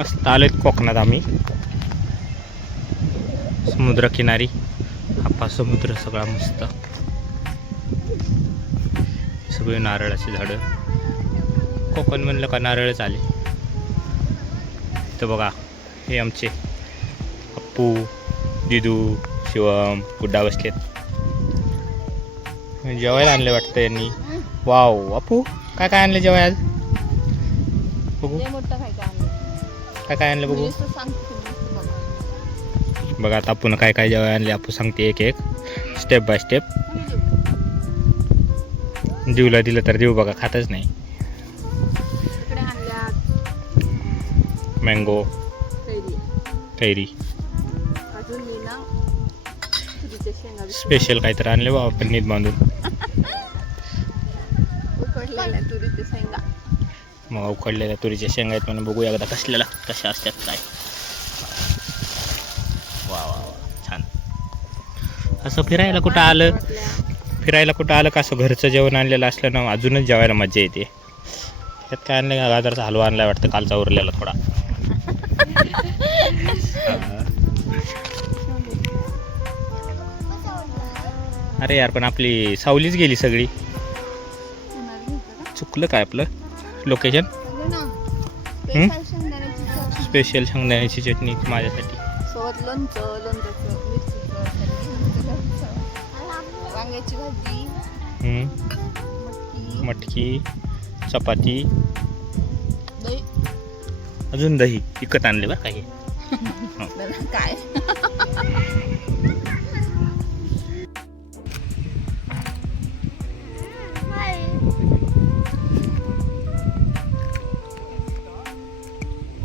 मस्त आलोय कोकणात आम्ही, समुद्रकिनारी. हा समुद्र सगळा मस्त, सगळे नारळाची झाडं. कोकण म्हणलं का नारळच आले. तर बघा हे आमचे अप्पू, दिदू, शिवम, गुड्डा बसलेत. जेवायला आणले वाटतं यांनी. वाव अप्पू, काय काय आणलं जेवाय आज? बघू काय काय आणलं बघू. बघा आता आपण काय काय जेवाय आणले. अप्पू सांगते एक एक स्टेप बाय स्टेप. देऊला दिलं तर देऊ बघा खातच नाही. मँगो, कैरी, स्पेशल काहीतरी आणले बाबा पनीर बांधून. मग उकडलेल्या तुरीच्या शेंगा आहेत म्हणून बघूया एकदा कसलेला कशा असतात काय. वा वा वा छान. असं फिरायला कुठं आलं का असं घरचं जेवण आणलेलं असलं ना अजूनच जेवायला मजा येते. त्यात काय आणलं गाजरचा हलवा आणलाय वाटतं कालचा उरलेला थोडा. अरे यार पण आपली सावलीच गेली सगळी. चुकलं काय आपलं लोकेशन. स्पेशल शेंगदाण्याची चटणी माझ्यासाठी. सोबत वांग्याची भाजी, मटकी, चपाती, दही. अजून दही विकत आणले बरं काही. काय